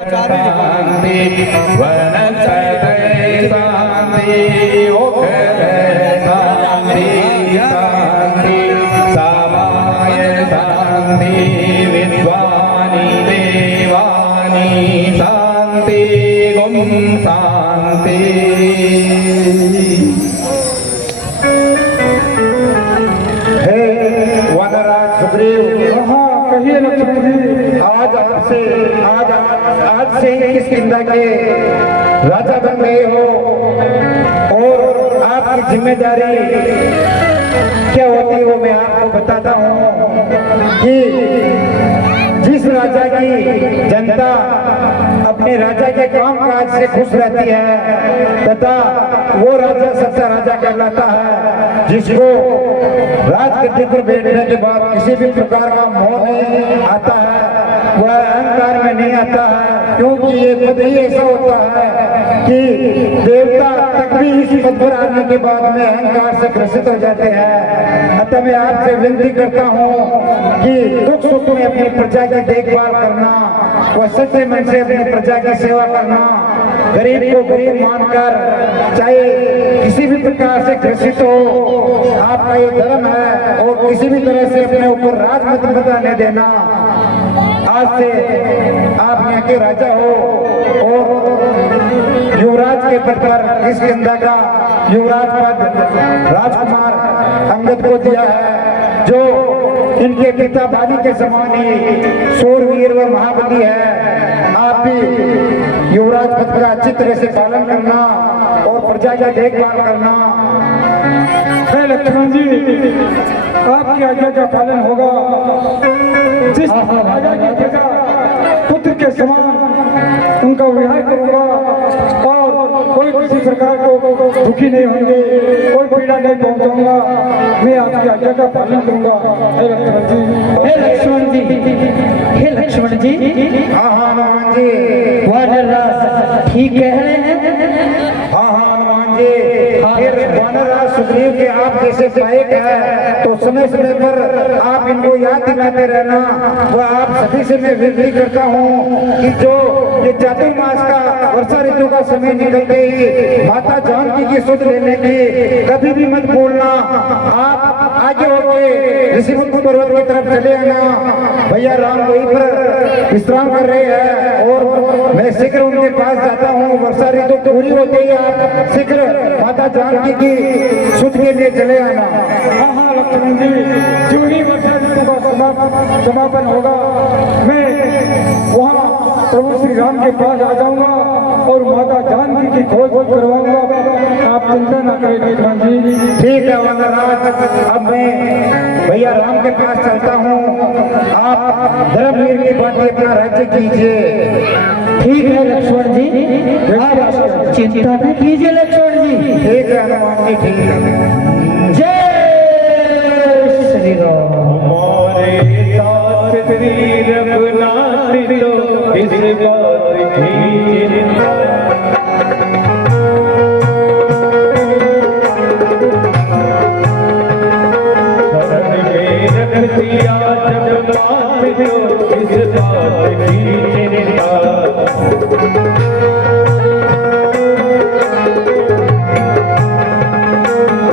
शांति वनस्पतये शांति ओखरे शांति शांति समाय शांति विद्वानी देवानी शांति गुम शांति। हे वनराज सुग्रीव, कहिए लक्ष्मण जी। आज से इस किंदा के राजा बन गए हो और आपकी जिम्मेदारी क्या होती है वो मैं आपको बताता हूँ कि जिस राजा की जनता अपने राजा के काम काज से खुश रहती है तथा वो राजा सच्चा राजा कहलाता है, जिसको राजगद्दी पर बैठने के बाद किसी भी प्रकार का मोह नहीं आता है, वह अहंकार में नहीं आता है, क्योंकि ये पद ही ऐसा होता है कि देवता तक भी इस पद पर आने के बाद में अहंकार से ग्रसित हो जाते हैं। अतः मैं आपसे विनती करता हूँ कि दुख सुख में अपनी प्रजा की देखभाल करना व सच्चे मन से अपनी प्रजा की सेवा करना, गरीब को गरीब मानकर चाहे किसी भी प्रकार से ग्रसित हो, आपका ये धर्म है और किसी भी तरह से अपने ऊपर राज मत बताने देना। आज से आप यहाँ के राजा हो और युवराज के पद पर इस किंदा का युवराज पद राजकुमार अंगद को दिया है, जो इनके पिता बाली के समान ही शूरवीर व महाबली है। आप भी युवराज पद का अच्छी तरह से पालन करना और प्रजा का देखभाल करना। हे लक्ष्मण जी, आपकी आज्ञा का पालन होगा। जिस राजा की प्रजा पुत्र के समान उनका विहार करूंगा और कोई किसी प्रकार को दुखी नहीं होंगे, कोई पीड़ा नहीं पहुंचाऊंगा। मैं आपकी आज्ञा का पालन करूंगा। हे लक्ष्मण जी, हे लक्ष्मण जी, हे लक्ष्मण जी। हाँ हनुमान जी, वानरराज ठीक कह रहे हैं। हाँ हनुमान जी, फिर वानरराज सुग्रीव के आप जैसे सहायक है तो समय समय पर आप इनको याद दिलाते रहना। वह आप सभी से मैं विनती करता हूँ कि जो ये चातुर्मास का वर्षा ऋतु का समय निकलते ही माता जानकी की सुध लेने की कभी भी मत भूलना। आप आगे होके ऋषिमुख पर्वत की तरफ चले आना। भैया राम वहीं पर विश्राम कर रहे हैं और मैं शीघ्र उनके पास जाता हूँ। वर्षा ऋतु पूरी होते ही आप शीघ्र माता जानकी की सुध के लिए चले आना। हाँ लक्ष्मण जी, जो ही वर्षा ऋतु का समापन होगा मैं वहाँ प्रभु श्री राम के पास आ जाऊंगा और माता जानकी की खोज करवाऊंगा। आप चिंता न करें लक्ष्मण जी। ठीक है वनराज, अब मैं भैया राम के पास चलता हूँ। आप धर्मवीर की बात अपना राज्य कीजिए। ठीक है लक्ष्मण जी, आप चिंता न कीजिए लक्ष्मण जी। ठीक है हनुमान जी, ठीक है। जय श्री राम। हमारे साथ श्री रघुनाथ तो इस बात की चिंता। शरण में रख दिया जब मात तो इस बात की चिंता।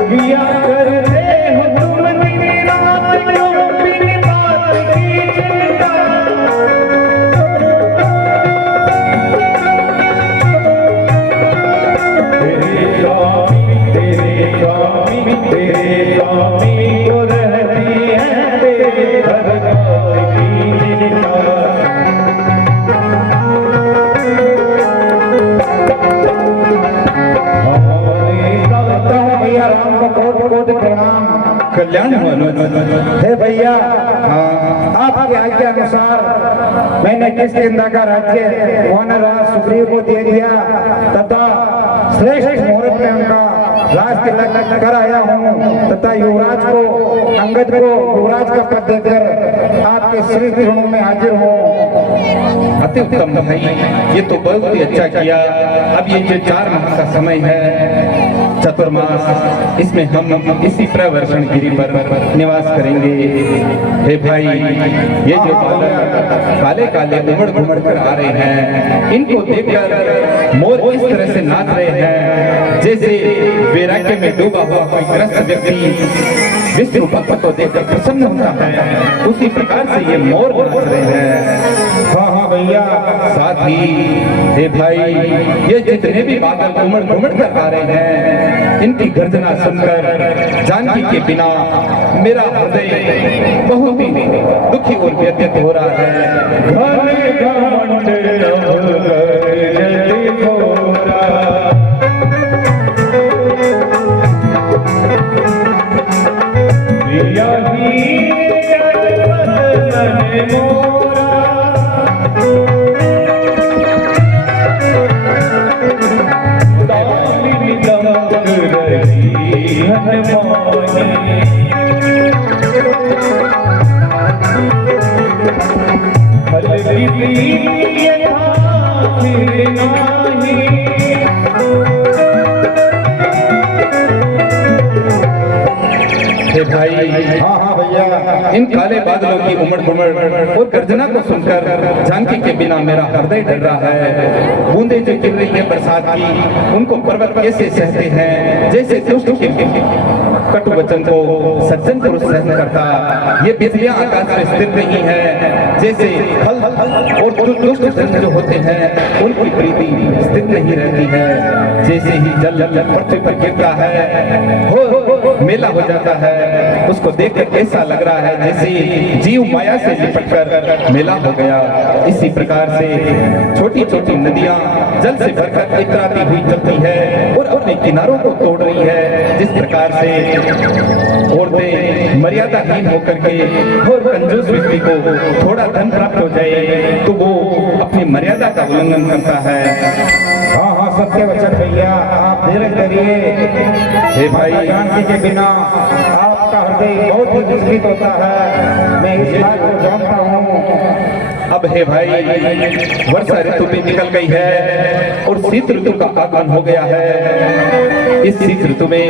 किया करते हो तुम दिन रात जो बिन बात की चिंता। तेरे स्वामी को रहती है तेरे भगवान की चिंता। भैया राम को कोट कोट प्रणाम। कल्याण हे भैया, आपकी आज्ञा अनुसार मैंने किस किंदा का राज्य वानरराज सुग्रीव को दे दिया तथा श्रेष्ठ मुहूर्त में उनका राज तिलक कर आया हूँ तथा युवराज को अंगद को युवराज का पद देकर आपके श्री चरणों में हाजिर हूँ। अति उत्तम भाई, ये तो बहुत ही अच्छा किया। अब ये जो 4 माह का समय है, चतुर्मास इसमें हम इसी प्रवर्षण गिरी पर निवास करेंगे। हे भाई, ये जो बालक काले काले उमड़ घुमड़ कर आ रहे हैं, इनको देखकर मोर इस तरह से नाच रहे हैं जैसे वैराग्य में डूबा हुआ कोई ग्रस्त व्यक्ति विष्णु भक्त को देखकर प्रसन्न होता है, उसी प्रकार से ये मोर नाच रहे हैं। हाँ हाँ भैया। साथ ही हे भाई, ये जितने भी बादल उमड़ घुमड़ कर आ रहे हैं, इनकी गर्जना सुनकर जानकी के बिना मेरा हृदय बहुत ही दुखी और व्यथित हो रहा है। घने घमंड रब गर्जति घोरा, प्रिया ही जगत तन मोरा, दामिनी दमक रही हनुमानी, फल विधि यथा फिर नाही, हे भाई, हाँ हाँ भैया। इन काले बादलों की उमड़ घुमड़ और गर्जना को सुनकर जानकी के बिना मेरा हृदय डर रहा है। बूंदे जो गिर रही है बरसात की, उनको पर्वत कैसे सहते हैं, जैसे दुष्ट के कटु वचन को सज्जन पुरुष सहन करता। ये बिजलियां आकाश में स्थिर नहीं है, जैसे फल और दुष्ट जन जो होते हैं उनकी प्रीति स्थिर नहीं रहती है। जैसे ही जल पृथ्वी पर गिरता है, हो मेला हो जाता है, उसको देखकर ऐसा लग रहा है जैसे जीव माया से लिपटकर मेला हो गया। इसी प्रकार से छोटी छोटी नदियां जल से भरकर इतराती हुई चलती है और अपने किनारों को तोड़ रही है। जिस प्रकार से औरतें मर्यादाहीन होकर के और कंजूस व्यक्ति को थोड़ा धन प्राप्त हो जाए तो वो अपनी मर्यादा का उल्लंघन करता है। हाँ हाँ सत्य वचन भैया, आप धीरज करिए। हे भाई, जानकी के बिना आपका हृदय बहुत ही विचलित होता है, मैं इस बात को जानता हूँ। अब हे भाई, वर्षा ऋतु भी निकल गई है और शीत ऋतु का आगमन हो गया है। इस शीत ऋतु में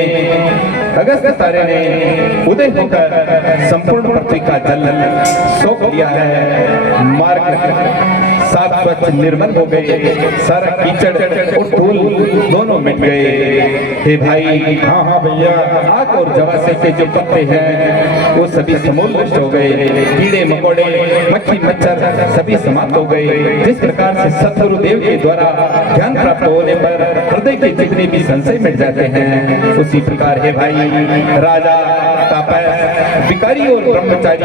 अगस्त तारे ने उदय होकर संपूर्ण पृथ्वी का जल सोख लिया है। मार्ग साफ स्वच्छ निर्मल हो गए, सारा कीचड़ और धूल दोनों मिट गए। हे भाई, हाँ हाँ भैया। आग और जवासे के जो पत्ते हैं वो सभी समूल नष्ट हो गए, कीड़े मकोड़े मक्खी मच्छर सभी समाप्त हो गए। जिस प्रकार से सतगुरुदेव के द्वारा ज्ञान प्राप्त होने पर हृदय के जितने भी संशय मिट जाते हैं, उसी प्रकार है भाई, राजा तापस भिखारी और ब्रह्मचारी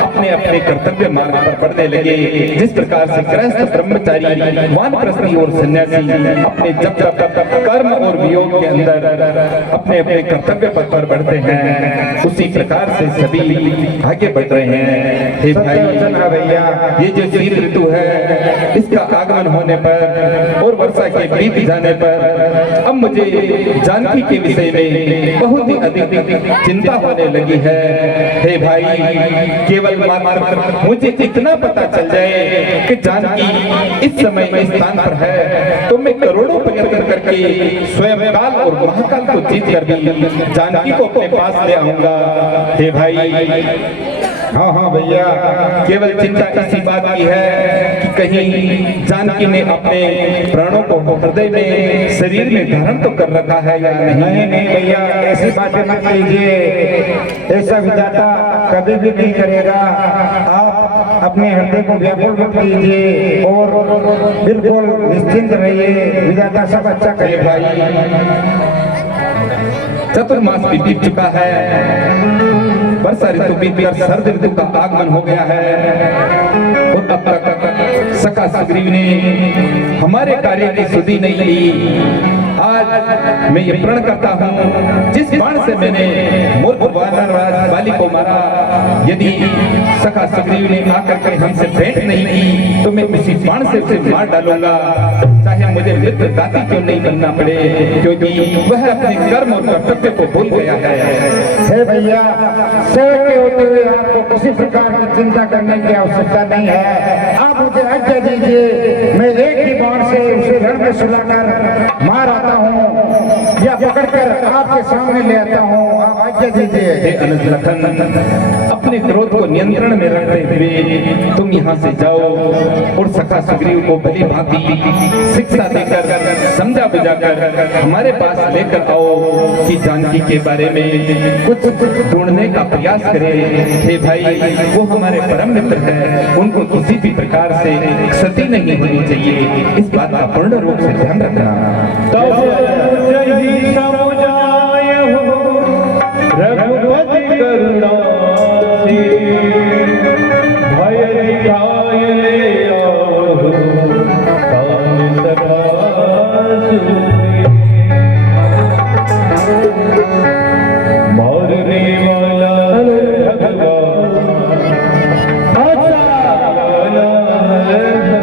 अपने अपने कर्तव्य मार्ग पर बढ़ने लगे। जिस प्रकार से गृहस्थ ब्रह्मचारी वानप्रस्थी और सन्यासी अपने जप कर्म और वियोग के अंदर अपने अपने कर्तव्य पथ पर बढ़ते हैं, उसी प्रकार से सभी आगे बढ़ रहे हैं। हे भाई, भैया, ये जो शीत ऋतु है, इसका आगमन होने पर और वर्षा के बीत जाने पर अब मुझे जानकी के विषय में बहुत ही अधिक चिंता होने लगी है। हे भाई, केवल मात्र मुझे इतना पता चल जाए कि जानकी इस समय इस स्थान पर है तो मैं करोड़ों प्रयत्न करके स्वयं काल और महाकाल को जीत कर भी जानकी को अपने पास ले आऊंगा। हे भाई, हाँ हाँ भैया। केवल चिंता इसी बात की है कि कहीं जानकी ने अपने प्राणों को हृदय में शरीर में धारण तो कर रखा है या नहीं। नहीं नहीं भैया, ऐसी बातें मत कीजिए, ऐसा विधाता कभी भी नहीं करेगा। आप अपने हृदय को व्याकुल मत कीजिए और बिल्कुल निश्चिंत रहिए, विधाता सब अच्छा हे करेगा। भाई, चतुर्मास भी बीत चुका है, वर्षा ऋतु बीतकर शरद ऋतु का आगमन हो गया है और अब तक सखा सुग्रीव ने हमारे कार्य की सुधि नहीं ली। आज मैं ये प्रण करता हूँ, जिस बाण से मैंने मूर्ख वानरराज बाली को मारा, यदि सखा सुग्रीव ने आकर के हमसे भेंट नहीं की तो मैं उसी बाण से उसे मार डालूंगा, चाहे मुझे मित्र दाती क्यों नहीं बनना पड़े, क्योंकि वह अपने कर्म और कर्तव्य को भूल गया है। हे भैया, सेवक के होते हुए आपको किसी प्रकार की चिंता करने की आवश्यकता नहीं है। आप मुझे आज्ञा दीजिए, मैं एक ही बाण से उसे रण में सुलाकर मार आता हूँ या पकड़कर आपके सामने ले आता हूँ, आप आज्ञा दीजिए। हे अनंत लखन, अपने क्रोध को नियंत्रण में रखते हुए तुम यहाँ से जाओ और सखा सुग्रीव को भली भांति शिक्षा देकर समझा बुझाकर हमारे पास लेकर आओ कि जानकी के बारे में कुछ ढूंढने का प्रयास करें। हे भाई, वो हमारे परम मित्र हैं, उनको किसी भी प्रकार से क्षति नहीं होनी चाहिए, इस बात का पूर्ण रूप से ध्यान रखना। रघुपति करुणा से भय दिखाय ले आओ, काम सदा सुने। मारने वाला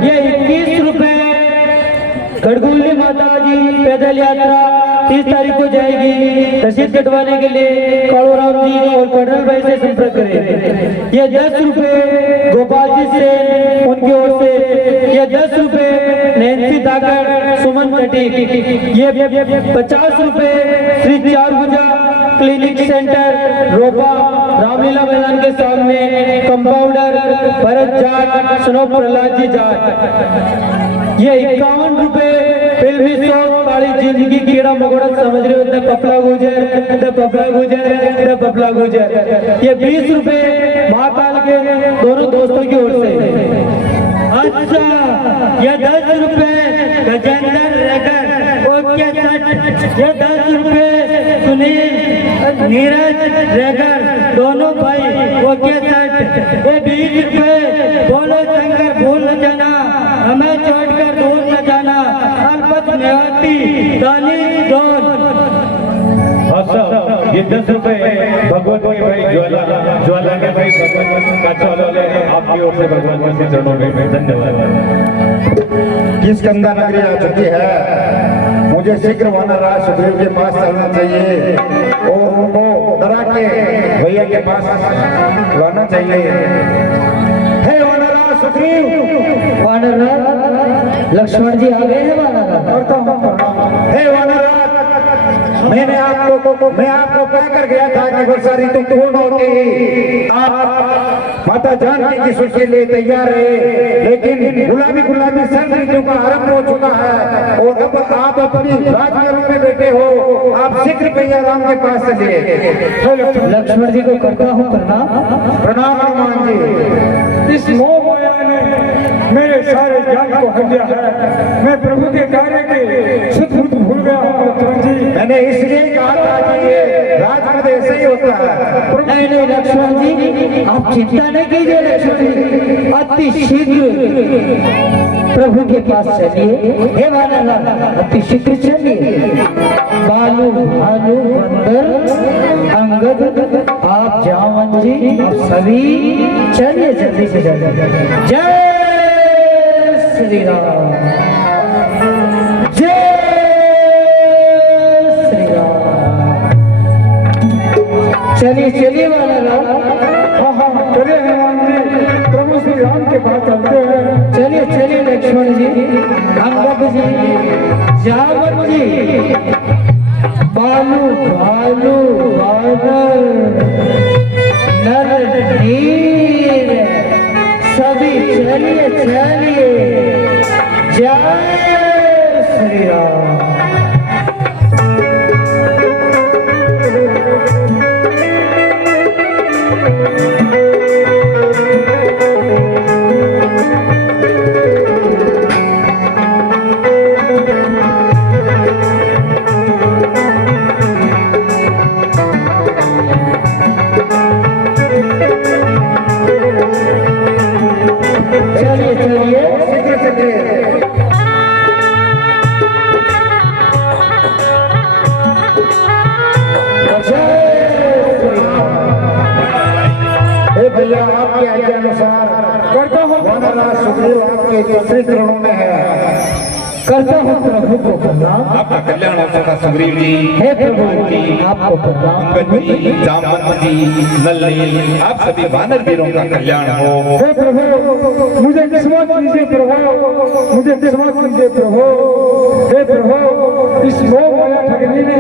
ये 21 रुपए खड़गुल्ली माता जी पैदल यात्रा 30 तारीख को जाएगी। रसीद कटवाने के लिए कालू राम जी और कर्नल भाई से संपर्क करें। ये 10 रुपए गोपाल जी से उनकी ओर से, ये 10 रुपए नैन्सी दागर सुमन कटी, ये 50 रुपए श्री चार भुजा क्लिनिक सेंटर रोपा रामलीला मैदान के सामने, कंपाउंडर भरत जाट सुनो प्रहलाद जी जाट। ये 51 रुपए फिल्मी शो काली जिंदगी कीड़ा मकोड़ा समझ रहे हो, पपला गुजर। ये 20 रुपए महाकाल के दोनों दोस्तों की ओर से। अच्छा, ये 10 रुपए गजेंद्र रेगर ओके सट, ये 10 रुपए सुनील नीरज रेगर दोनों भाई ओके सट। ये 20 रुपए बोलो शंकर भूल न जाना, हमें छोड़कर दूर न जाना, अल्पत निहाती दानी डोल। ये 10 रुपए भगवत के भाई ज्वाला के भाई भगवत काचवाले आपकी ओर से भगवान के चरणों में धन्यवाद। किस गंगा नगरी आ चुकी है, मुझे शीघ्र वानरराज सुग्रीव के पास चलना चाहिए और उनको डरा के भैया के पास लाना चाहिए। हे वानरराज सुग्रीव। वानरराज लक्ष्मण जी आ गए हैं। वानरराज हे वानरराज, मैं आपको कहकर गया था कि वर्षा ऋतु पूर्ण होते ही आप माता जानकी की सुख के लिए तैयार है, लेकिन गुलाबी सर्द ऋतु का आरंभ हो चुका है और अब आप अपनी राजमहल में बैठे हो, आप शीघ्र भैया राम के पास चलिए। लक्ष्मण जी को करता हूँ प्रणाम। प्रणाम हनुमान जी। इस मोह माया ने मेरे सारे ज्ञान को हट दिया है, मैं प्रभु के कार्य के सुध भूल गया हूँ। लक्ष्मण जी, मैंने इसलिए कहा था कि ये राजमहल ऐसे ही होता है। नहीं लक्ष्मण जी, आप चिंता नहीं कीजिए लक्ष्मण जी, अति शीघ्र प्रभु के पास चलिए। हे वानरराज, अति शीघ्र चलिए। बालू भालू बंदर अंगद आप जावन जी आप सभी चलिए जल्दी से जल्दी। जय श्री राम, जय श्री राम। चलिए वानरराज। हाँ चलिए हनुमान जी, प्रभु श्री राम के पास चलते हैं। चलिए लक्ष्मण जी, अंगद जी, जावन जी, बालू भालू बानर नर नीर सभी चलिए। जय श्री राम। भैया आपके आज्ञा अनुसार करता हूँ। वानरराज सुग्रीव आपके दूसरे चरणों में है। करता हूँ प्रभु को प्रणाम। आपका कल्याण हो सका सुग्रीव जी। हे प्रभु आपको प्रणाम। अंगद जी, जामवंत जी, नल, आप सभी वानर वीरों का कल्याण हो। हे प्रभु मुझे किस्मत दीजिए प्रभु, मुझे किस्मत दीजिए प्रभु। हे प्रभु, इस मोह माया ठगनी ने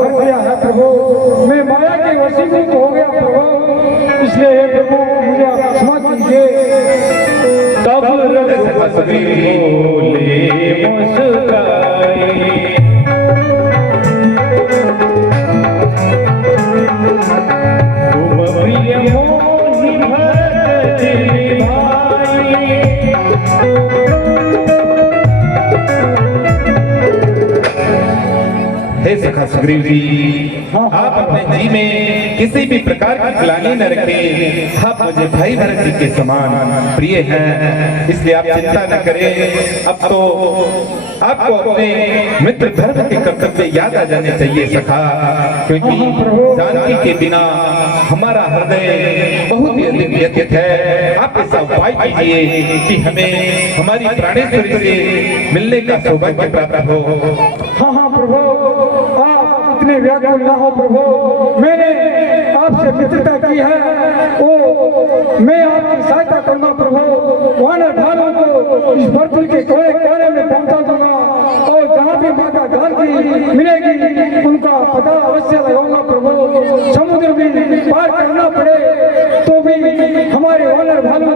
भर दिया है प्रभु। मैं माया के वशीभूत हो गया प्रभु, इसलिए हे प्रभु मुझे आप क्षमा कीजिए। तब रघुपति बोले मुस्काए, तुम प्रिय मोहि भरत निभाए। हे सखा सुग्रीव जी, आप अपने जी में किसी भी प्रकार की ग्लानि न रखें। आप मुझे भाई भरत जी के समान प्रिय हैं, इसलिए आप चिंता न करें। अब तो आपको अपने मित्र धर्म के कर्तव्य याद आ जाने चाहिए सखा, क्योंकि जानकी के बिना हमारा हृदय बहुत ही अधिक व्यथित है। आप ऐसा उपाय कीजिए कि हमें हमारी प्राणेश्वरी से मिलने का सौभाग्य प्राप्त हो। हाँ हाँ प्रभु, आप इतने व्याकुल ना हो प्रभु। मैंने आपसे मित्रता की है, वो मैं आपकी सहायता करूंगा प्रभु। वानर भालू को इस पृथ्वी के कोने कोने में पहुंचा दूंगा, और जहाँ भी माता जानकी मिलेगी उनका पता अवश्य लगाऊंगा प्रभु। समुद्र भी पार करना पड़े तो भी हमारे वानर भालू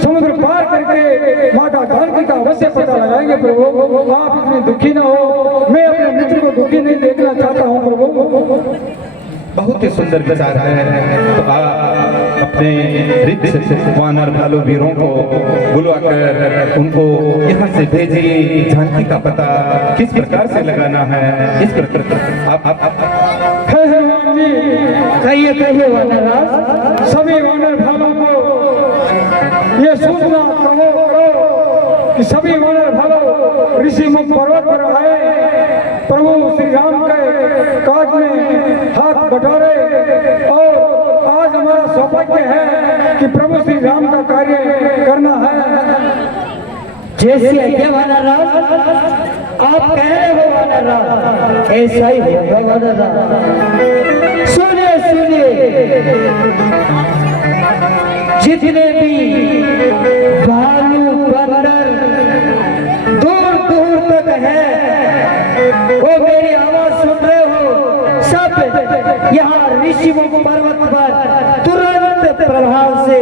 समुद्र पार करके माता जानकी का अवश्य पता लगाएंगे प्रभु। आप इतने दुखी ना हो, मैं अपने मित्र को दुखी नहीं देखना चाहता हूँ प्रभु। बहुत ही सुंदर विचार है। तो आप अपने रिक्त वानर भालू वीरों को बुलवाकर उनको यहाँ से भेजिए। जानकी का पता किस प्रकार से लगाना है, इस प्रकार आप हनुमान जी कहिए कहिए वानरराज। सभी वानर भालू को ये सूचना करो कि सभी वानर भालू ऋषि मुख पर्वत पर आए, प्रभु श्री राम के काज में हाथ बटारे, और आज हमारा सौभाग्य है कि प्रभु श्री राम का कार्य करना है। जैसे आज्ञा वानरराज, आप कह रहे हो वानरराज, ऐसा ही होगा वानरराज। सुनिए सुनिए, जितने भी भालू बंदर दूर दूर तक है, वो मेरी आवाज सुन रहे हो, सब यहाँ ऋषिमुख पर्वत पर तुरंत प्रभाव से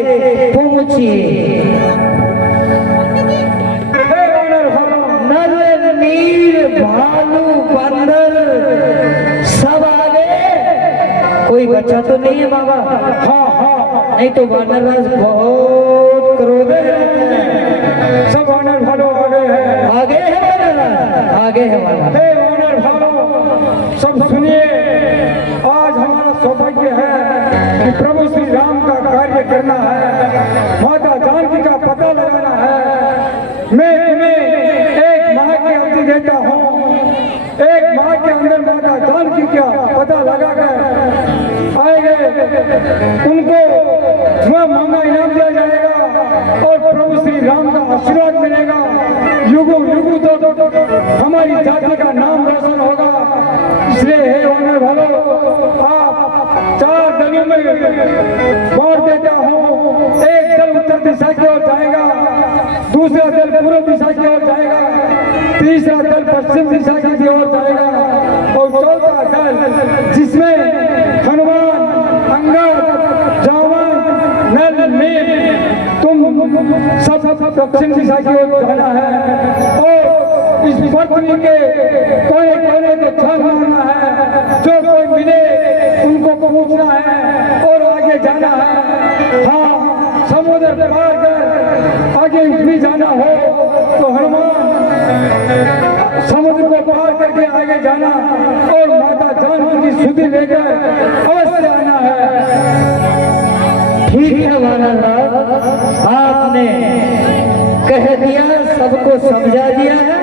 पहुंचिए। नर नील भालू बंदर सब आ गए, कोई बच्चा तो नहीं है बाबा? हाँ हाँ, नहीं तो वानरराज बहुत क्रोध है। सब वानर भालू आ गए हैं। आगे है वानरराज, आगे है वानरराज। हे वानर भालू, सब सुनिए, आज हमारा सौभाग्य है कि प्रभु श्री राम का कार्य करना है, माता जानकी का पता लगाना है। मैं तुम्हें एक माह की अवधि देता हूँ, एक माह के अंदर माता जानकी का पता लगा कर आएंगे, उनको वह मांगा इनाम दिया जाएगा और प्रभु श्री राम का आशीर्वाद मिलेगा। युगों युगों तो हमारी जाति का नाम रोशन होगा। इसलिए हे वानर भालो, आप 4 दलों में बांट देता हूँ। एक दल उत्तर दिशा की ओर जाएगा, दूसरा दल पूर्व दिशा की ओर जाएगा, तीसरा दल पश्चिम दिशा की ओर जाएगा, और चौथा दल जिसमें हनुमान, अंगद, जावन, नल, नील, तुम सब दक्षिण दिशा की ओर जाना है, और इस पृथ्वी के कोने कोने को छान मारना है। जो कोई मिले उनको पहुंचना है और आगे जाना है। हाँ, समुद्र पार कर आगे भी जाना हो तो हनुमान समुद्र को पार करके आगे जाना और माता जानकी की सुधि लेकर अवश्य आना है। ठीक है वानरराज, आपने कह दिया, सबको समझा दिया है।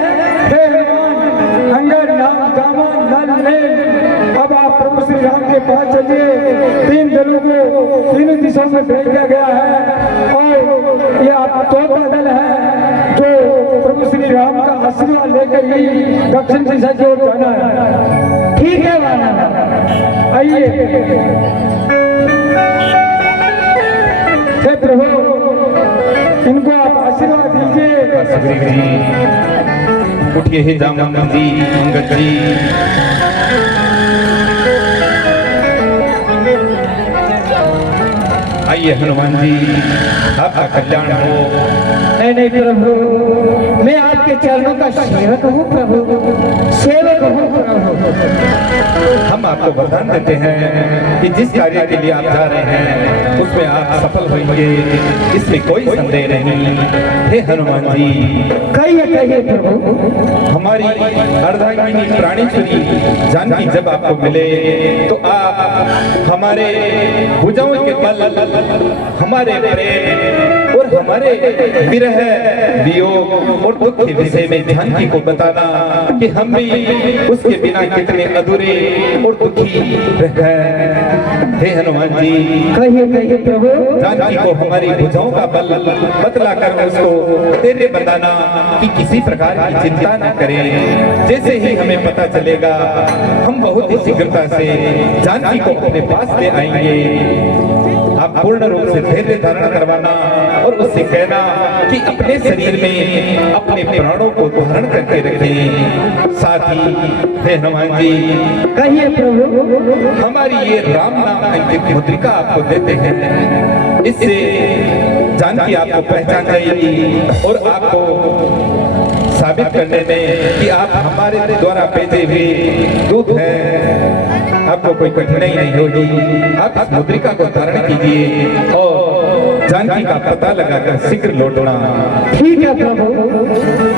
हे हनुमान, अंगद, नाम, जामन, नल, नील, अब आप प्रभु श्री राम के पास चलिए। 3 दलों को 3 दिशाओं में भेज दिया गया है, और ये आपका चौथा दल है जो प्रभु श्री राम का आशीर्वाद लेकर ही दक्षिण दिशा की ओर जाना है। ठीक है वानरराज, आइए। हे प्रभु, इनको आप आशीर्वाद दीजिए। सुग्रीव जी उठिए, हे जामवंत जी, अंगद जी। आइए हनुमान जी, आपका कल्याण हो। नहीं प्रभु, मैं आपके चरणों का सेवक हूँ प्रभु, सेवक हूँ प्रभु। हम आपको वरदान देते हैं कि जिस कार्य के लिए आप जा रहे हैं उसमें आप सफल होंगे, इसमें कोई संदेह नहीं। हे हनुमान जी, कहिए प्रभु। हमारी अर्धांगिनी प्राणेश्वरी जानकी जब आपको मिले तो आप हमारे भुजाओं के बल, हमारे प्रेम और हमारे विरह, वियोग और दुख के विषय में जानकी को बताना कि हम भी उसके बिना कितने अधूरे और दुखी हैं। हे हनुमान जी, कहिए प्रभु। जानकी को हमारी भुजाओं का बल बतला कर उसको तेरे बताना कि किसी प्रकार की चिंता न करें। जैसे ही हमें पता चलेगा हम बहुत ही शीघ्रता से जानकी को अपने पास ले आएंगे। आप पूर्ण रूप से धैर्य धारण करवाना और उससे कहना कि अपने शरीर में अपने प्राणों को धारण करके रखें। साथ ही हे हनुमान जी, कहिए प्रभु। हमारी ये राम नाम अंकित मुद्रिका आपको देते हैं, इससे जानकी आपको पहचान जाएगी और आपको साबित करने में कि आप हमारे द्वारा भेजे हुए दूत हैं, आपको कोई कठिनाई नहीं होगी। आप इस मुद्रिका को धारण कीजिए और जानकी का पता लगाकर शीघ्र लौटना। ठीक है प्रभु,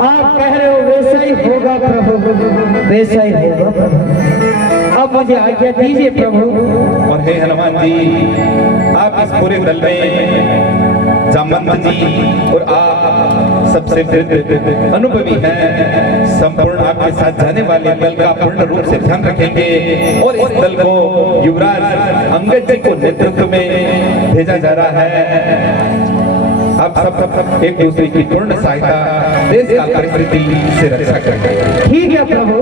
आप कह रहे हो वैसा ही होगा प्रभु, वैसा ही होगा प्रभु। अब मुझे आज्ञा दीजिए प्रभु। और हे हनुमान जी, आप इस पूरे दल में जामवंत जी और आप सबसे वृद्ध अनुभवी हैं, संपूर्ण आपके साथ जाने वाले दल का पूर्ण रूप से ध्यान रखेंगे और इस दल को युवराज अंगद जी को नेतृत्व में भेजा जा रहा है। आप सब एक दूसरे की पूर्ण सहायता, देश का परिस्थिति से रक्षा करेंगे। ठीक है प्रभु,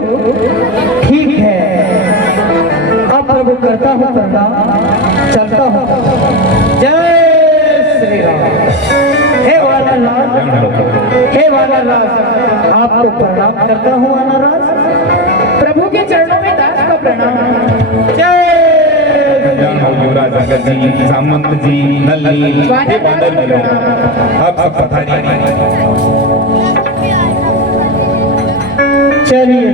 ठीक है। अब प्रभु करता हूँ प्रणाम, चलता हूँ। जय श्री राम। हे वाला लाल, हे वाला लाल, आपको प्रणाम करता हूँ वाला लाल। प्रभु के चरणों में दास का प्रणाम। जय युवराज अंगद जी, जामवंत जी, नलिनी, हे बादल मिलो, आप सब पधारिए। चलिए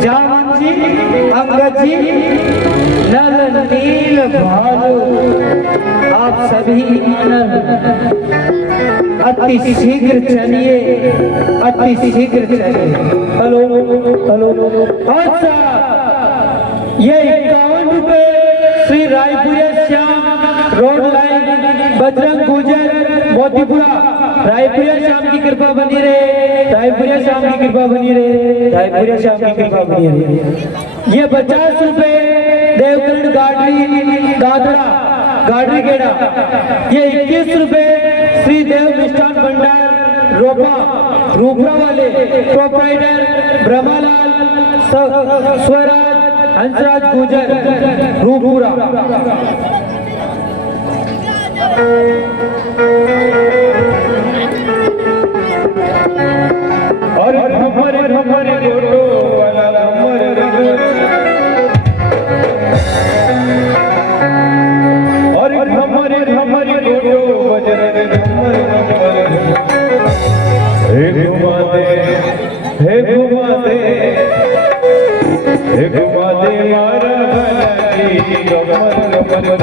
जामवंत जी, अंगद जी, नल नील भालू, आप सभी अति शीघ्र चलिए, अति शीघ्र चलिए। Hello hello. अच्छा, ये 51 रुपए श्री रायपुर श्याम रोड लाइन बजरंग गुजर मोतीपुरा, रायपुर श्याम की कृपा बनी रहे, रायपुर श्याम की कृपा बनी रहे, रायपुर श्याम की कृपा बनी रहे। ये 50 रुपए देवकरण गाड़ी दादरा गाड़ी गेड़ा, ये 21 रुपए श्री देव मिष्ठान भंडार रोपा रूपरा वाले प्रोप्राइटर ब्रह्मालाल स्वराज हंसराज गुजर रूपपुरा। और हमारे गोटो वाला और हमारे गोटो बजरंग हे घुमा दे, हे घुमा दे, हे घुमा दे मारा भला कमर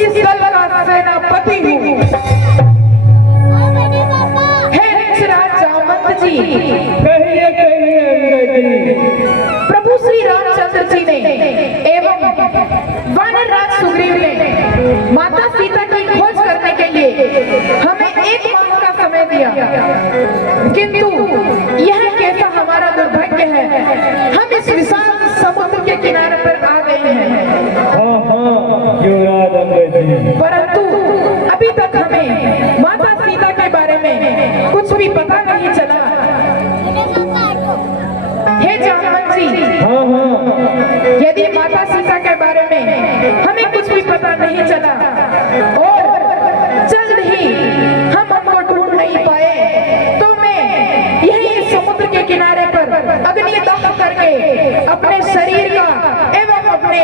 इस दल का सेनापति हूँ। हे निचराज जामवंत जी, कहिए प्रभु श्री रामचंद्र जी ने एवं वानर राज सुग्रीव ने माता सीता की खोज करने के लिए हमें 1 माह का समय दिया, किंतु यह कैसा हमारा दुर्भाग्य है, हम इस विशाल समुद्र के किनारे पर आ गए हैं, युवराज अंगद जी, परंतु अभी तक हमें माता सीता के बारे में कुछ भी पता नहीं चला। हे जामवंत जी, यदि माता सीता के बारे में हमें कुछ भी पता नहीं चला और जल्द ही हम उनको ढूंढ नहीं पाए, तो मैं यही समुद्र के किनारे पर अग्निदाह करके अपने शरीर का एवं अपने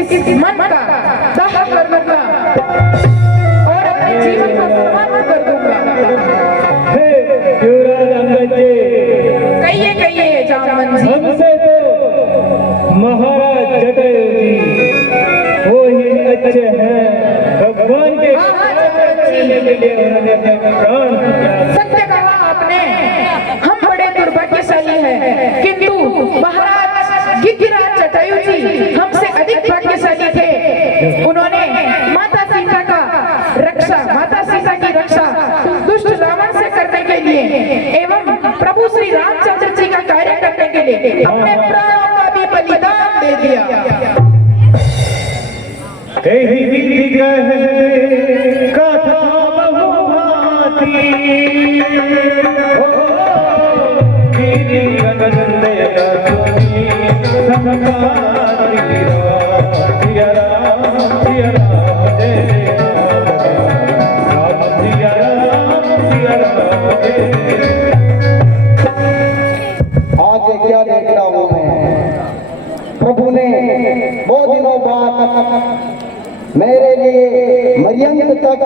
इस मन का दाह कर दूंगा और अपने जीवन का समाप्त कर दूंगा। युवराज अंगद जी, कहिए जामवंत जी। हमसे तो महाराज जटायु जी वो ही अच्छे हैं, भगवान के लिए उन्होंने अपने प्राण दिया। सत्य कहा आपने, हम बड़े दुर्भाग्यशाली हैं, किंतु महाराज गिरिराज जटायु जी हमसे अधिक भाग्यशाली थे। उन्होंने माता सीता का रक्षा, माता सीता की रक्षा दुष्ट रावण से करने के लिए एवं प्रभु श्री रामचंद्र जी का कार्य करने के लिए अपने प्राणों का भी बलिदान दे दिया। यही विधि कहे कथा बहुभांति, ओ गिरि गगन दया सुनी समकारि सिया राम जय राम, सिया राम जय। आज ये क्या देख रहा हूँ मैं, प्रभु ने बहुत दिनों बाद मेरे लिए मरियंत तक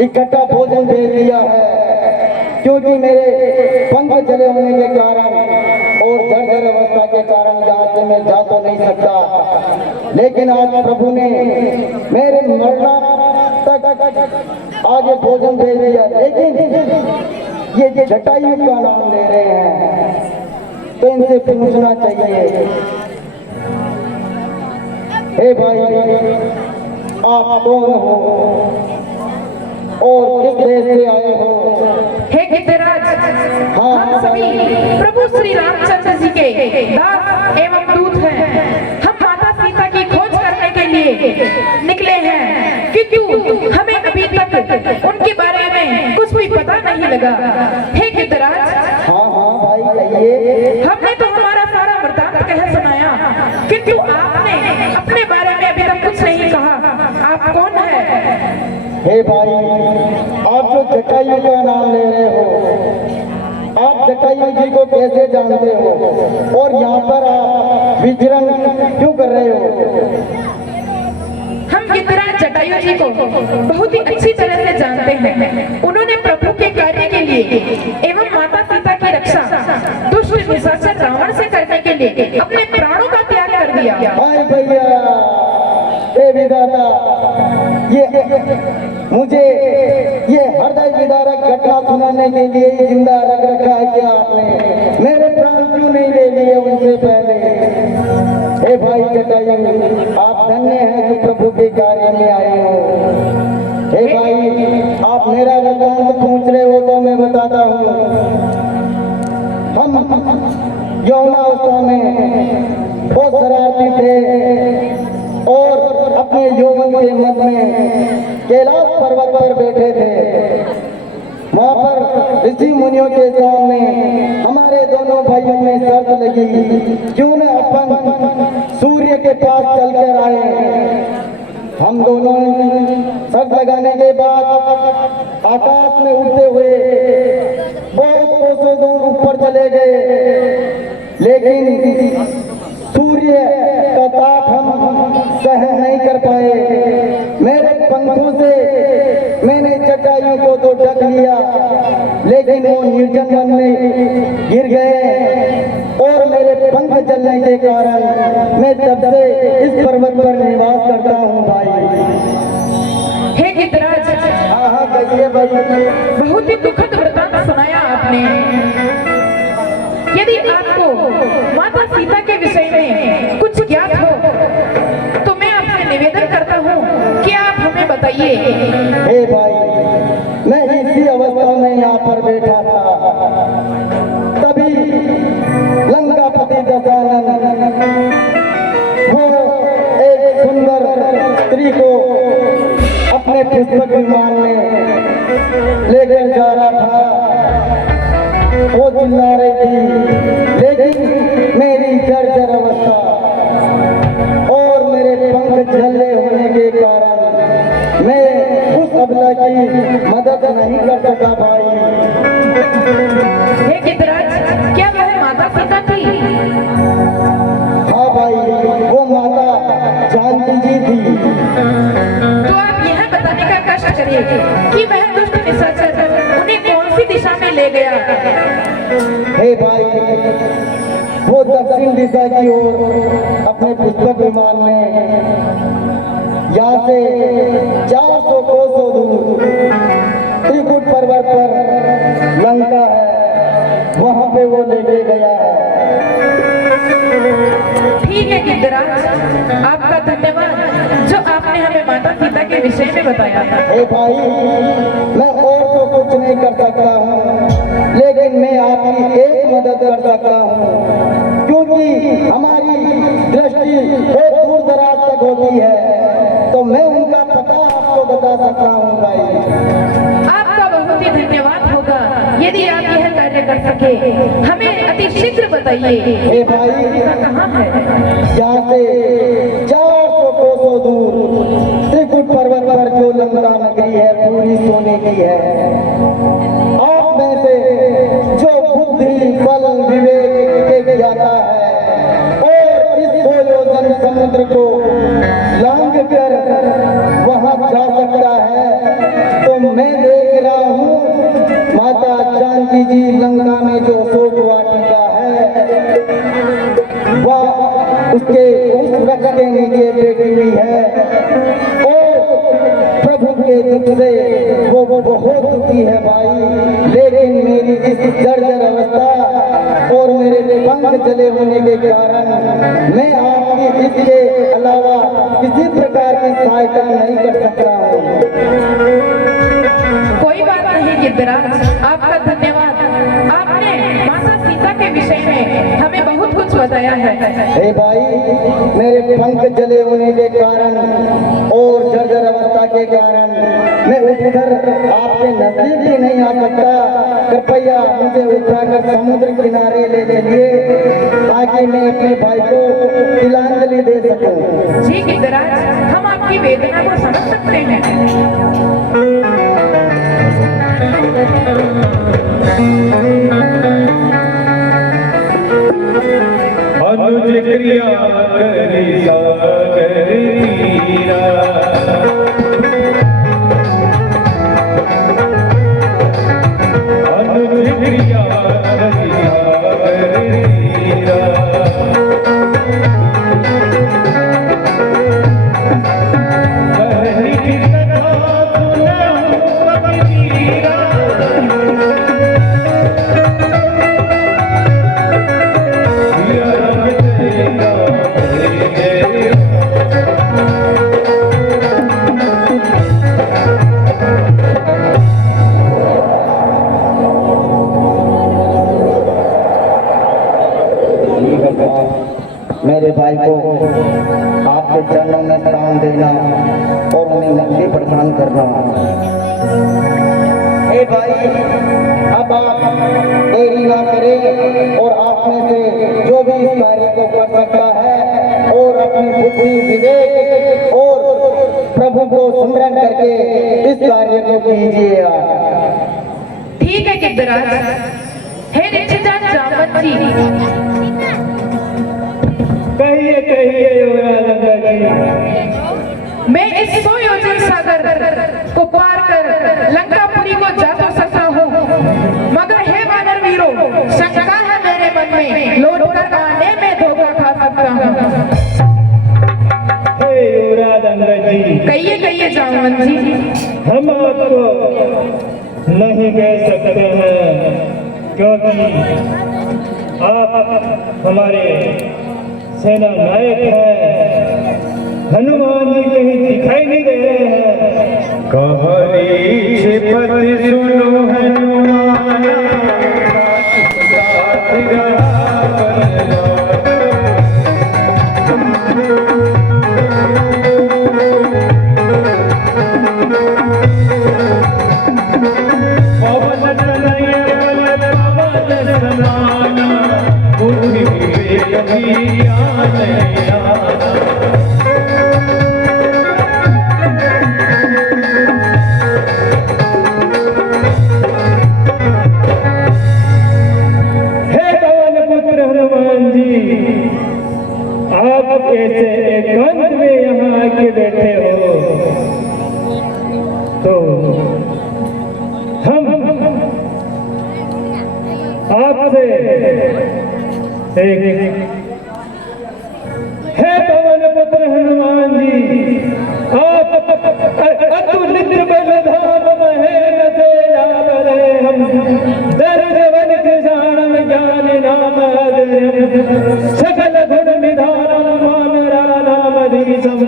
इकट्ठा भोजन दे दिया है, क्योंकि मेरे पंख जले होने के कारण और जर्जर अवस्था के कारण यहाँ से मैं जा तो नहीं सकता, लेकिन आज प्रभु ने मेरे मरना तक आगे भोजन दे दिया। लेकिन ये जटायु का नाम ले रहे हैं, तो इनसे पूछना चाहिए, हे भाई आप कौन हो और किस देश से आए हो? हे गिरिराज, हम सभी प्रभु श्री रामचंद्र जी के दास एवं दूत हैं। हम माता सीता की खोज करने के लिए निकले हैं, किंतु हमें अभी तक उनके बारे में कुछ भी पता नहीं लगा। हे गिरिराज, हाँ भाई कहिए। हमने तो हमारा सारा वृतांत कह सुनाया, किंतु आपने अपने बारे में अभी तक कुछ नहीं कहा। आप कौन है? हे भाई, आप जो जटायु का नाम ले रहे हो, आप जटायु जी को कैसे जानते हो और यहाँ पर आप विचरण क्यों कर रहे हो? हम गिरिराज जटायु जी को बहुत ही अच्छी तरह से जानते हैं। उन्होंने प्रभु के कार्य के लिए एवं माता सीता की रक्षा दुष्ट निशाचर रावण से करने के लिए अपने प्राणों का त्याग कर दिया। हाय भैया, हे विधाता, ये मुझे ये हृदय विदारक घटना सुनाने के लिए ही जिंदा रख रखा है क्या आपने? मेरे प्राण क्यों नहीं ले लिए उनसे पहले? हे भाई जटायु, आप धन्य हैं जो प्रभु के कार्य में आए हो। हे भाई, आप मेरा वृतांत पूछ रहे हो तो मैं बताता हूँ। हम यौवनावस्था में बहुत शरारती थे और अपने यौवन के मद में कैलाश पर्वत पर बैठे थे। वहाँ पर ऋषि मुनियों के सामने हमारे दोनों भाइयों में शर्त लगी, क्यों न अपन सूर्य के पास चलकर आए। हम दोनों शर्त लगाने के बाद आकाश में उड़ते हुए बहुत कोसों दूर ऊपर चले गए, लेकिन सूर्य का ताप हम सहन नहीं कर पाए। मेरे पंखों से मैंने जटायु को तो ढक लिया, लेकिन वो निर्जन वन में गिर गए और मेरे पंख जलने के कारण मैं तब से इस पर्वत पर निवास करता हूँ भाई। गिद्धराज, हाँ कहिए भाई। बहुत ही दुखद वृतांत सुनाया आपने। यदि आपको माता सीता के विषय में कुछ ज्ञात हो तो मैं आपसे निवेदन करता हूँ कि आप हमें बताइए। हे भाई, मैं इसी अवस्था में यहाँ पर बैठा था, तभी लंकापति दशानन वो एक सुंदर स्त्री को अपने पुष्पक विमान में लेकर जा रहा था। वो चिल्ला रही थी, लेकिन मेरी जर्जर अवस्था और मेरे पंख झल्ले होने के कारण मैं उस अबला की मदद नहीं कर सका भाई। हे गिद्धराज, क्या वह माता सीता थी? हाँ भाई, वो माता जानकी जी थी। तो आप यह बताने का कष्ट करिए कि वह दुष्ट निशाचर उन्हें कौन सी दिशा में ले गया? हे भाई, वो दक्षिण दिशा की ओर अपने पुष्पक विमान में यहाँ से 400 कोसों दूर त्रिकुट पर्वत पर लंका है, वहाँ पे वो लेके गया है। ठीक है गिद्धराज, आपका धन्यवाद जो आपने हमें माता सीता के विषय में बताया। हे भाई, मैं और तो कुछ नहीं कर सकता हूँ, लेकिन मैं आपकी एक मदद कर सकता हूँ, क्योंकि हमारी दृष्टि बहुत दूर दराज तक होती है, तो मैं उनका पता आपको बता सकता हूँ भाई। आपका बहुत ही धन्यवाद होगा यदि आप यह कार्य कर सके। हमें अति शीघ्र बताइए हे भाई, कहाँ है? यहाँ से 400 कोसों दूर त्रिकुट पर्वत पर जो लंका नगरी है पूरी सोने की है। आप में से जो बुद्धि बल विवेक के ज्ञाता है और इस 2 योजन समुद्र को लांघ कर वहाँ जा सकता है, तो मैं देख रहा हूँ माता जानकी जी लंका में जो शोक वाटिका है वह उसके उस वृक्ष के नीचे बैठी हुई है और प्रभु के दुख से वो बहुत दुखी है भाई। लेकिन मेरी इस जर्जर अवस्था और मेरे पंख जले होने के कारण मैं आपकी इसके अलावा किसी प्रकार की सहायता नहीं कर सकता हूँ। कोई बात नहीं गिद्धराज, आपका धन्यवाद। आपने माता सीता के विषय में हमें बहुत कुछ बताया है। हे भाई, मेरे पंख जले होने के कारण और जर्जर अवस्था के कारण मैं उठकर आपके नजदीक भी नहीं आ सकता। कृपया मुझे उठाकर समुद्र किनारे ले चलिए ताकि मैं अपने भाई को तिलांजलि दे सकूं। जी गिद्धराज, हम आपकी वेदना को समझ सकते हैं। अनुज क्रिया करी सागर तीरा, अनुज क्रिया करी सागर तीरा, कहनी कितना सुनाऊं कबीरा, मेरे भाई को आपके चरणों में प्रणाम देना और उन्हें मुक्ति प्रदान करना। हे भाई, अब आप देरी ना करें और आप में से जो भी इस कार्य को कर सकता है और अपनी बुद्धि विवेक और प्रभु को स्मरण करके इस कार्य को कीजिए। ठीक है गिद्धराज। हे ऋषिजान जामवंत जी, कहिए कहिए युवराज जी। मैं इस 100 योजन सागर को पार कर लंकापुरी को जा तो सकता हूँ, मगर हे वानर वीरों, शंका है मेरे मन में, लौट कर आने में धोखा खा सकता हूँ। हे युवराज जी, कहिए कहिए जाऊं। लक्ष्मण जी? हम आपको नहीं कह सकते हैं, क्योंकि आप हमारे सेना नायक हैं। हनुमान जी कहीं दिखाई नहीं दे रहे हैं। कवरी श्रीपति सुनो हनुमान पवन तनय बल पवन समाना बुद्धि विवेक ज्ञान आप ऐसे एकांत में यहाँ आके बैठे हो, तो हम आपसे हे पवन पुत्र हनुमान जी, आप अतुलित बल धाम महेन्द्र से डाबरे हम दर्जवन किसान ज्ञान नाम सकल गुण निधानम मानरा नाम धीसम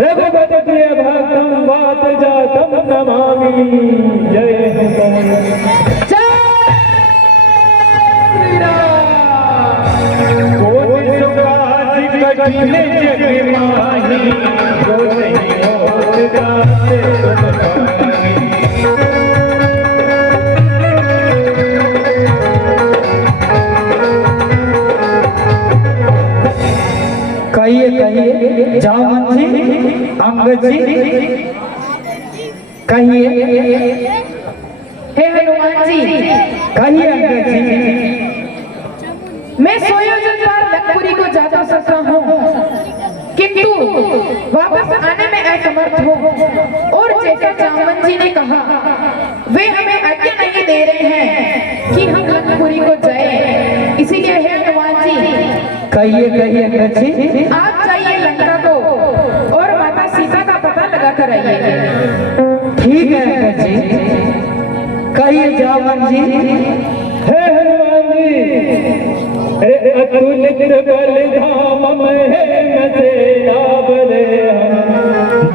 रघुपति प्रिय भक्तम वात जातम नमामि। जय हनुमान। कठिन जग माही जो नहीं होत गाते तुम पाही। कहिए कहिए जामन जी, अंगद जी, कहिए। हे हनुमान जी, कहिए अंगद जी। मैं सुयोजन पार लखपुरी को जा तो सकता हूँ, किंतु वापस आने में असमर्थ हूँ। और जैसा जामन जी ने कहा, वे हमें आज्ञा नहीं दे रहे हैं कि हम लखपुरी को जाएं। इसीलिए हे हनुमान जी, कहिए कहिए अंगद जी। आप जाइए लंका को और माता सीता का पता लगा कर आइए। ठीक है अंगद जी। कहिए जामन जी। हे हनुमान जी, अतुलित बल धाम महेन्द्र से डाबरे हम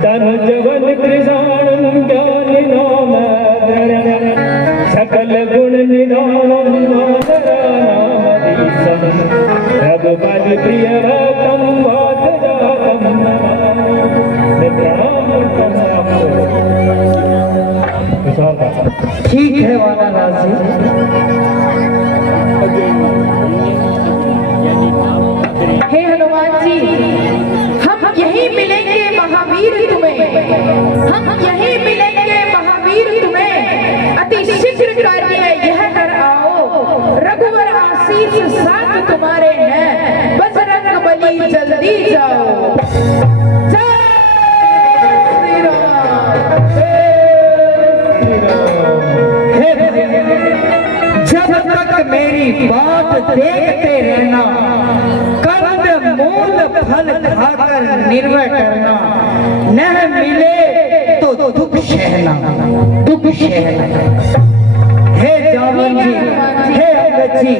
धनुजवन कृषाण ज्ञान नाम सकल गुण निधानम मातरा नाम धीसम रघुपति प्रिय भक्तम वात जातम नमामि। मैं प्रणाम करता हूं आपको। ठीक है वानराज जी। हे हनुमान जी, हम यहीं मिलेंगे महावीर तुम्हें, हम यहीं मिलेंगे महावीर तुम्हें। अति शीघ्र कार्य यह कर आओ, रघुवर आशीष साथ तुम्हारे हैं, बजरंग बली जल्दी जाओ। जय श्री राम। जब तक मेरी बात देखते रहना, कंद मूल फल खाकर निर्भय करना, न मिले तो दुख सहना, दुख सहना। हे जामन जी, हे अंगद जी,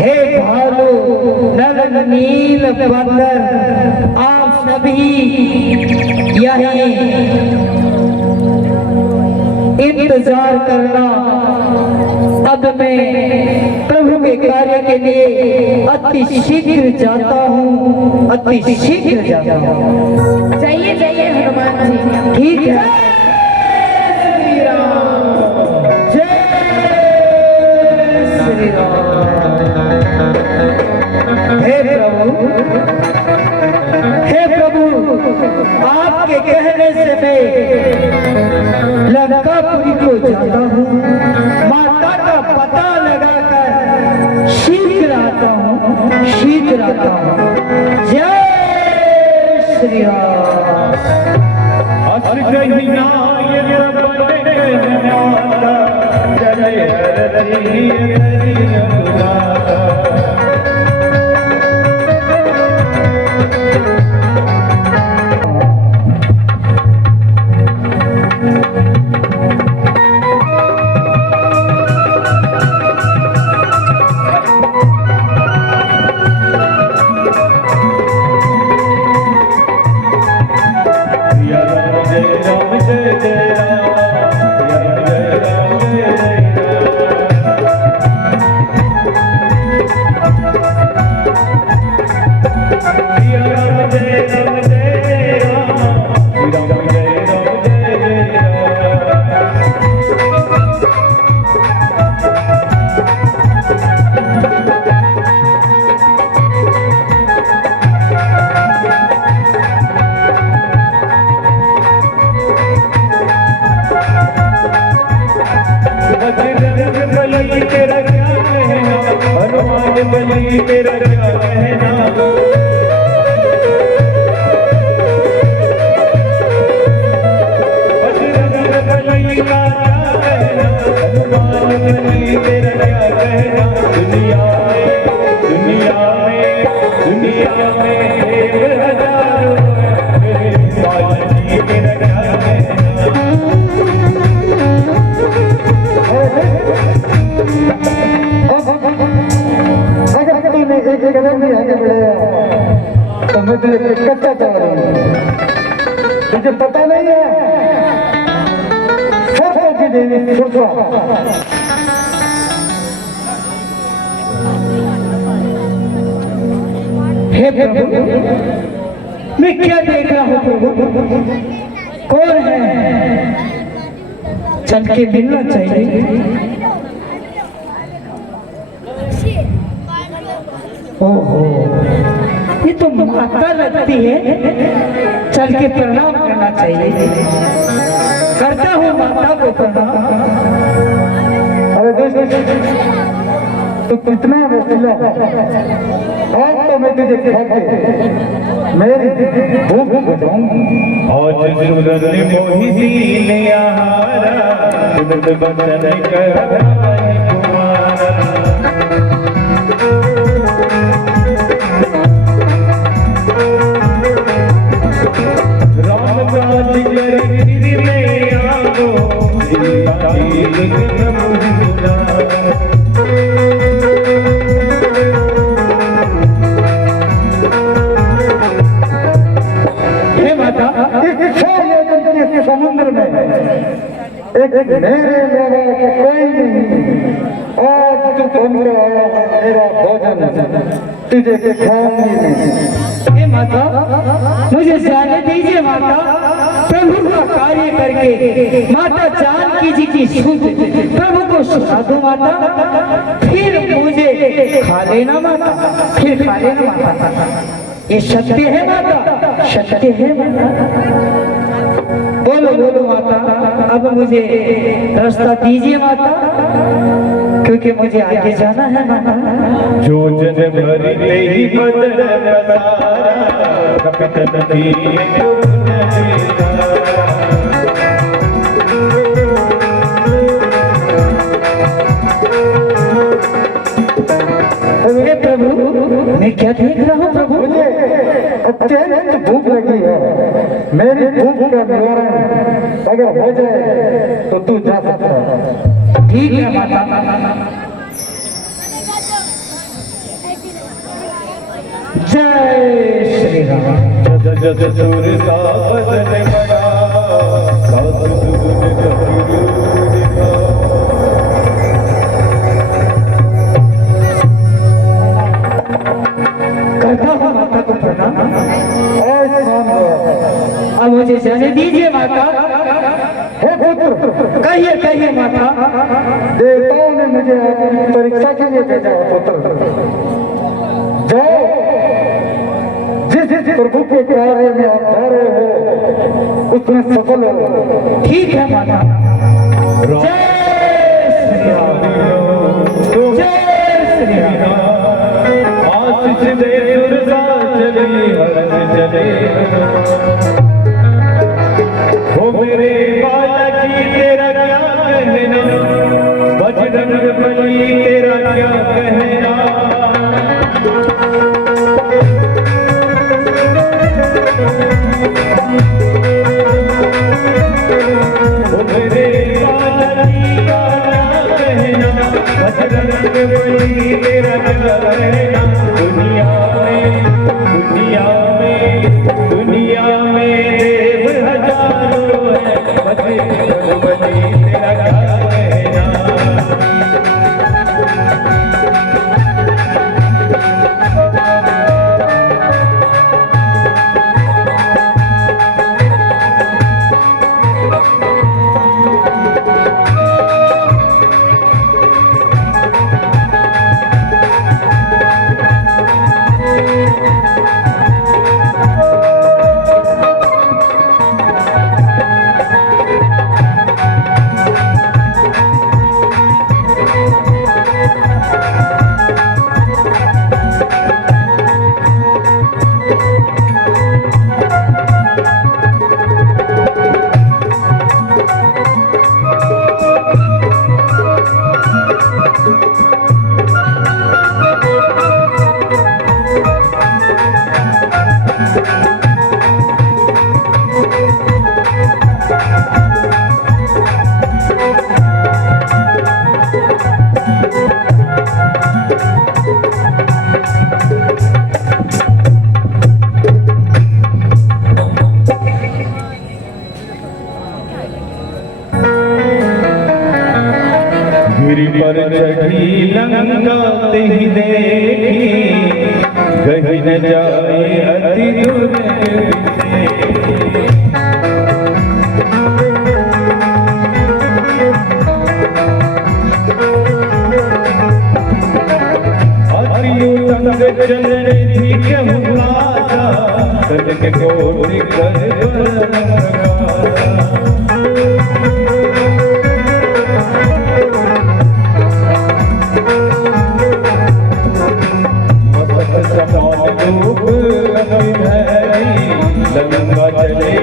हे भालू नल नील बंदर, आप सभी यहीं इंतजार करना। अब मैं प्रभु के कार्य के लिए अति शीघ्र जाता हूँ, अति शीघ्र जाता हूँ। जाइए जाइए हनुमान जी। ठीक है। श्री राम। जय श्री राम। हे प्रभु, हे प्रभु, आपके कहने से मैं लंकापुरी को जाता हूँ, माता का पता लगाकर शीघ्र आता हूँ, शीघ्र आता हूँ। जय श्री राम। अस कही नायक बने माता, जय हरि हरि रघुनाथा। मोही तेरा क्या कहना बजरंग का क्या कहना हनुमान जी तेरा क्या कहना दुनिया में देव हजारों मेरे बालाजी तेरा क्या कहना अगर तूने एक कदम भी आगे बढ़ाया तो मैं तुझे कच्चा चाह रहा हूँ। तुझे पता नहीं है सरसों की देवी सुरसा हे प्रभु, मैं क्या देख रहा हूँ प्रभु? कौन है? चल के मिलना चाहिए। ओहो, ये तो माता लगती है, चल के प्रणाम करना चाहिए। करता हूँ माता को प्रणाम। अरे दोस्त तू कितना वसीला आज तो मैं तुझे खा के मेरी भूख बुझाऊंगा। आज सूरज मोही दीन यारा सुनत बचन कहवाई कुमारा राम काज कर गिरि में आओ सीता की प्रभु सुना इस समुद्र में एक मेरे मेरा कोई नहीं। आज तू तुमको आया मेरा भोजन तुझे खाऊंगी नहीं। हे माता, मुझे जाने दीजिए माता। प्रभु का कार्य करके माता जानकी जी की सुध प्रभु को सुना दो माता, फिर मुझे खा लेना माता, फिर खा लेना माता। ये सत्य है माता, सत्य है माता। बोलो बोलो माता, अब मुझे रास्ता दीजिए माता, क्योंकि मुझे आगे जाना है माता। जो जन भरते ही बदन पसारा कपितन की हे प्रभु, मैं क्या देख रहा हूँ प्रभु? मुझे अत्यंत भूख लगी है। मेरी भूख का निवारण अगर हो जाए तो तू जा सकता है। ठीक है माता। जय श्री राम। जद सूर सा बदन बड़ा सात सुगुन कपिरूप दिखा करता हूँ माता को प्रणाम। अब मुझे जाने दीजिए माता। हे पुत्र, कहिए कहिए माता। देवताओं ने मुझे आज परीक्षा के लिए भेजा है पुत्र। जाओ, जिस प्रभु के कार्य में आप जा रहे हो उसमें सफल हो। ठीक है माता। जय श्री राम। जय श्री राम। आशीष दे सुरसा चली हर्ष चले हो मेरे बालाजी तेरा क्या कहना बजरंग बली तेरा क्या कहना हो मेरे बालाजी का क्या कहना बजरंग बली तेरा क्या कहना दुनिया में देव हजारों है बजरंगबली तेरा क्या कहना गिरी पर चढ़ी लंका ते ही देखी, कहीं न जाए अति दूर चल रही थी के कोटि कर लंका चले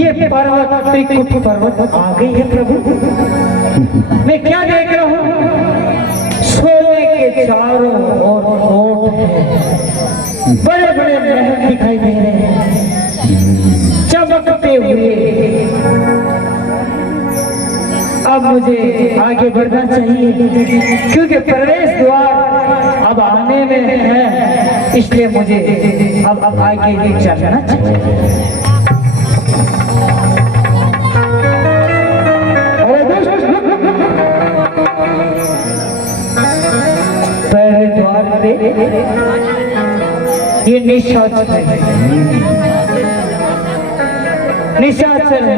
ये पर्वत त्रिकुट पर्वत आ गई है प्रभु। मैं क्या देख रहा हूँ, सोने के चारों ओर कोट है, बड़े बड़े महल दिखाई दे रहे हैं चमकते हुए। अब मुझे आगे बढ़ना चाहिए क्योंकि प्रवेश द्वार अब आने में है, इसलिए मुझे अब आगे भी चलना चाहिए। पहले द्वार पे ये निशाचर है, निशाचर है,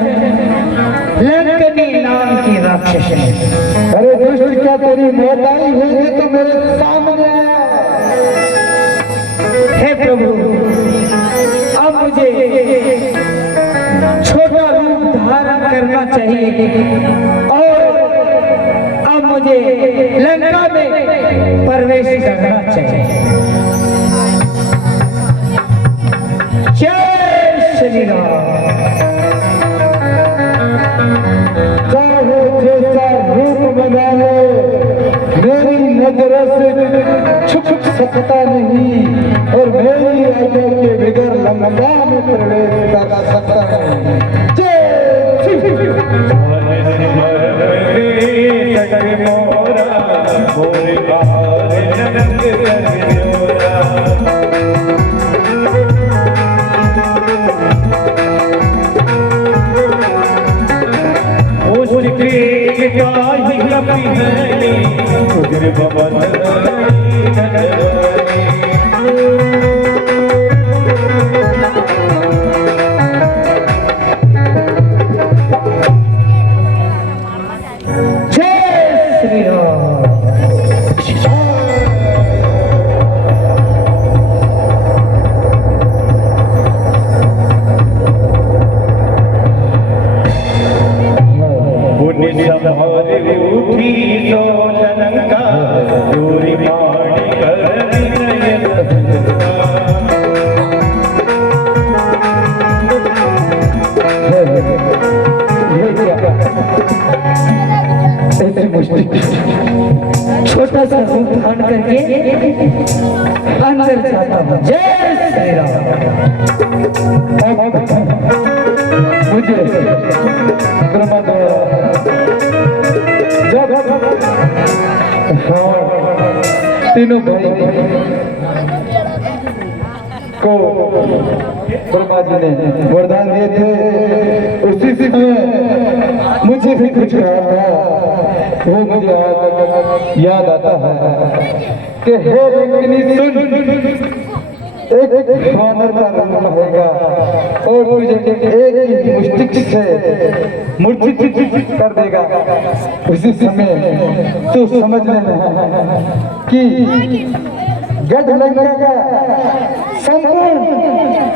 लंकनी नाम की राक्षस है। अरे दुष्ट, क्या तेरी मौत आई हुई है तो मेरे सामने आया। हे प्रभु, अब मुझे छोटा रूप धारण करना चाहिए और अब मुझे लंका में प्रवेश करना चाहिए। जय श्री राम। चाहे जैसा रूप बना ले, मेरी नजरों से छुप सकता नहीं और मेरी आज्ञा के बगैर लंका में प्रवेश कर सकता नहीं। छोटा सा रूप धारण करके अंदर जाता हूँ। जय श्री राम। मुझे ब्रह्मा द्वारा जब तीनों भाई को ब्रह्मा जी ने वरदान दिए थे, उसी समय मुझे भी कुछ कहा था, वो मुझे याद आता है कि हे लंकिनी सुन, एक वानर का रूप रहेगा और तुझे एक ही मुष्टिक से मूर्छित कर देगा। उसी समय तू समझ लेना कि गढ़ लंका का संपूर्ण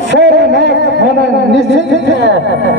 सर्वनाश होना निश्चित है।